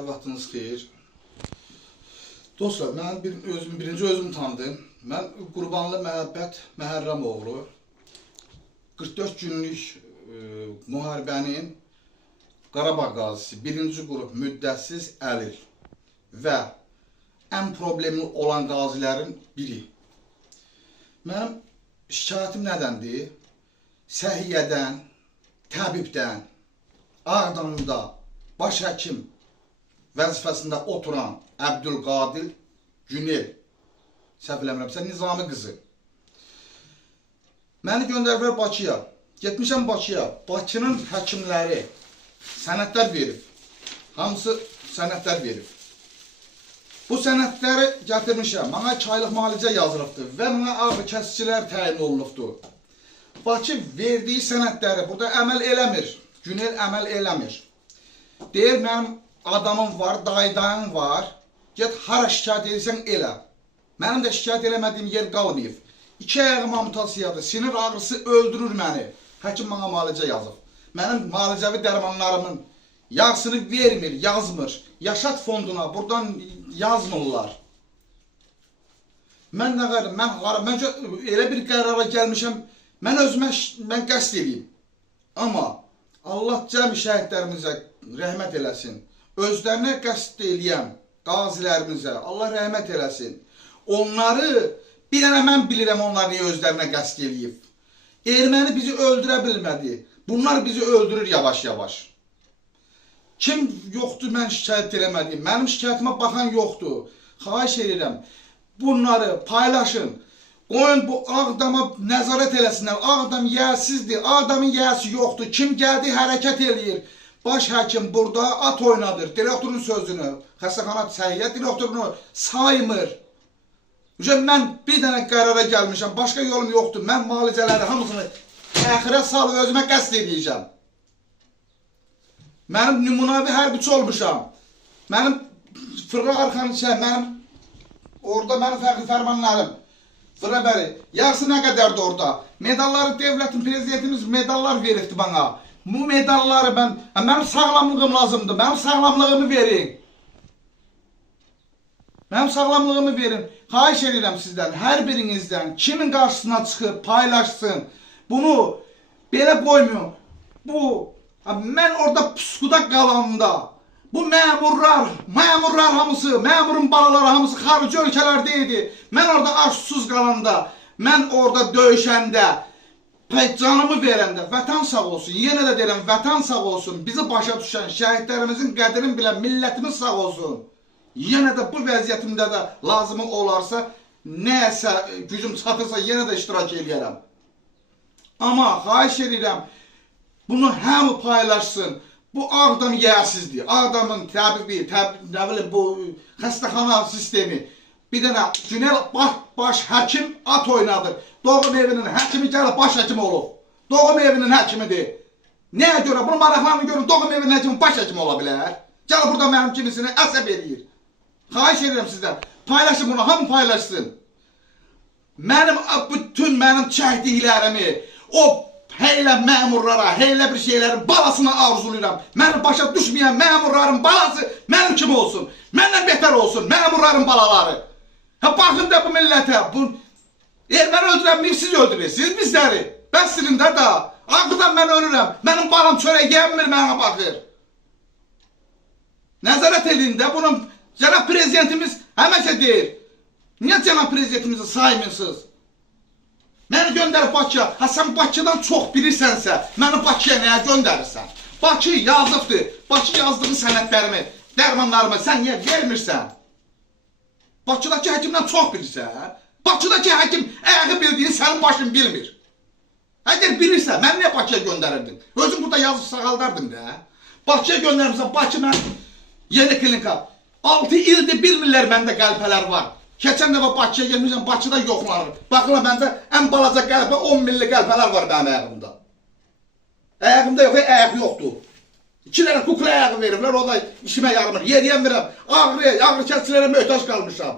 Hər vaxtınız xeyir. Dostlar, mən birinci özümü tanıdım. Mən Qurbanlı Məhəbbət Məhərrəmoğlu 44 günlük müharibənin Qarabağ qazisi, birinci qrup müddətsiz əlil və ən problemli olan qazilərin biri. Mənim şikayətim nədəndir? Səhiyyədən, təbibdən, Ağdamda baş həkim vəzifəsində oturan Əbdülqadir Günel, səhv eləmirəmsə, Nizami qızı. Məni göndəriblər Bakıya. Getmişəm Bakıya. Bakının həkimləri sənədlər verib. Hamısı sənədlər verib. Bu sənədləri gətirmişəm. Mənə 2 aylıq müalicə yazılıbdır və mənə ağrı kəsicilər təyin olunubdur. Bakı verdiyi sənədləri burada əməl eləmir. Günel əməl eləmir. Deyir, mənim adamım var, dayım var. Get, hara şikayət edirsən elə. Mənim də şikayət eləmədiyim yer qalmayıb. 2 ayağım amputasiyadır, sinir ağrısı öldürür məni. Həkim mənə müalicə yazıb. Mənim müalicəvi dərmanlarımın yarısını vermir, yazmır. Yaşat fonduna buradan yazmırlar. Mən nə qədər, mən elə bir qərara gəlmişəm, mən qəsd edeyim. Amma Allah cəmi şəhidlərimizə rəhmət eləsin. Özlərinə qəsd eləyən qazilərimizə Allah rəhmət eləsin. Onları, bir dənə mən bilirəm onlar niyə özlərinə qəsd eləyib. Erməni bizi öldürə bilmədi. Bunlar bizi öldürür yavaş-yavaş. Kim yoxdur mən şikayət eləmədiyim, mənim şikayətimə baxan yoxdur. Xahiş edirəm, bunları paylaşın. Qoyun bu Ağdama nəzarət eləsinlər. Ağdam yiyəsizdir, Ağdamın yiyəsi yoxdur. Kim gəldi hərəkət eləyir. Baş həkim burada at oynadır. Direktorun sözünü, xəstəxana səhiyyə direktorunu saymır. Mən bir dənə qərara gəlmişəm, başqa yolum yoxdur. Mən müalicələri hamısını əxirə salıb özümə qəsd edəcəm. Mənim nümunəvi hərbiçi olmuşam. Mənim fırqa arxanı mənim orada mənim fərqli fərmanlarım. Fırqa bəri, yarısı nə qədərdir orada? Medalları devlətin, prezidentimiz medallar veribdi bana. Bu medalları mənim sağlamlığım lazımdır. Mənim sağlamlığımı verin. Mənim sağlamlığımı verin. Xahiş edirəm sizdən, hər birinizdən, kimin qarşısına çıxıb, paylaşsın. Bunu belə qoymuyor. Mən orada puskuda qalanda, bu məmurlar hamısı, məmurun balaları hamısı xarici ölkələrdə idi. Mən orada aşsuz qalanda, mən orada döyüşəndə, canımı verəndə, vətən sağ olsun, yenə də deyirəm, vətən sağ olsun, bizi başa düşən, şəhidlərimizin qədrini bilən, millətimiz sağ olsun. Yenə də bu vəziyyətimdə də lazımı olarsa, nəyəsə gücüm çatırsa, yenə də iştirak edərəm. Amma xahiş edirəm, bunu hamı paylaşsın. Bu Ağdam yiyəsizdir. Ağdamın təbibi, nə bilim bu xəstəxana sistemi. Bir dənə Günel baş həkim at oynadır. Doğum evinin həkimi gəlib baş həkim olub. Doğum evinin həkimidir. Nəyə görə? Bunu maraqlarını görün, doğum evinin həkimi baş həkim ola bilər. Gəl burada mənim kimisini əsəb edir. Xahiş edirəm sizdən. Paylaşın bunu, hamı paylaşsın. Bütün mənim çəkdiklərimi, o heylə məmurlara, heylə bir şeylərin balasını arzuluyuram. Məni başa düşməyən məmurların balası mənim kimi olsun. Məndən betər olsun, məmurların balaları. Baxın da bu millətə, erməni öldürənməyib, siz öldürürsünüz bizləri. Bəs silində da, Ağdam mən ölürəm, mənim balam çörək yemir, mənə baxır. Nəzarət edin də, bunun cənab prezidentimiz həməşə deyir. Niyə cənab prezidentimizi saymırsınız? Məni göndərib Bakıya. Sən Bakıdan çox bilirsənsə, məni Bakıya nəyə göndərirsən? Bakı yazıbdır. Bakı yazdığı sənədlərimi, dərmanlarımı sən niyə vermirsən? Bakıdakı həkimdən çox bilirsən. Bakıdakı həkim əyağı bildiğini sənin başın bilmir. Əgər bilirsən, mən niyə Bakıya göndərirdin? Özüm burada yazıb sağaldardım da. Bakıya göndərmirsən, Bakı mən yeni klinika. 6 ildir bilmirlər məndə qəlpələr var. Keçən dəfə Bakıya gelmişəm, Bakıda yoxlanır. Baxın, məndə ən balaca qəlpə 10 milli qəlpələr var mənim əyağımda. Əyağımda yox, əyaq yoxdur. 2 dənə kukla əyağı veriblər, o da işimə yarımır. Yeriyəmirəm, ağrı kəsicilərə möhtaç qalmışam.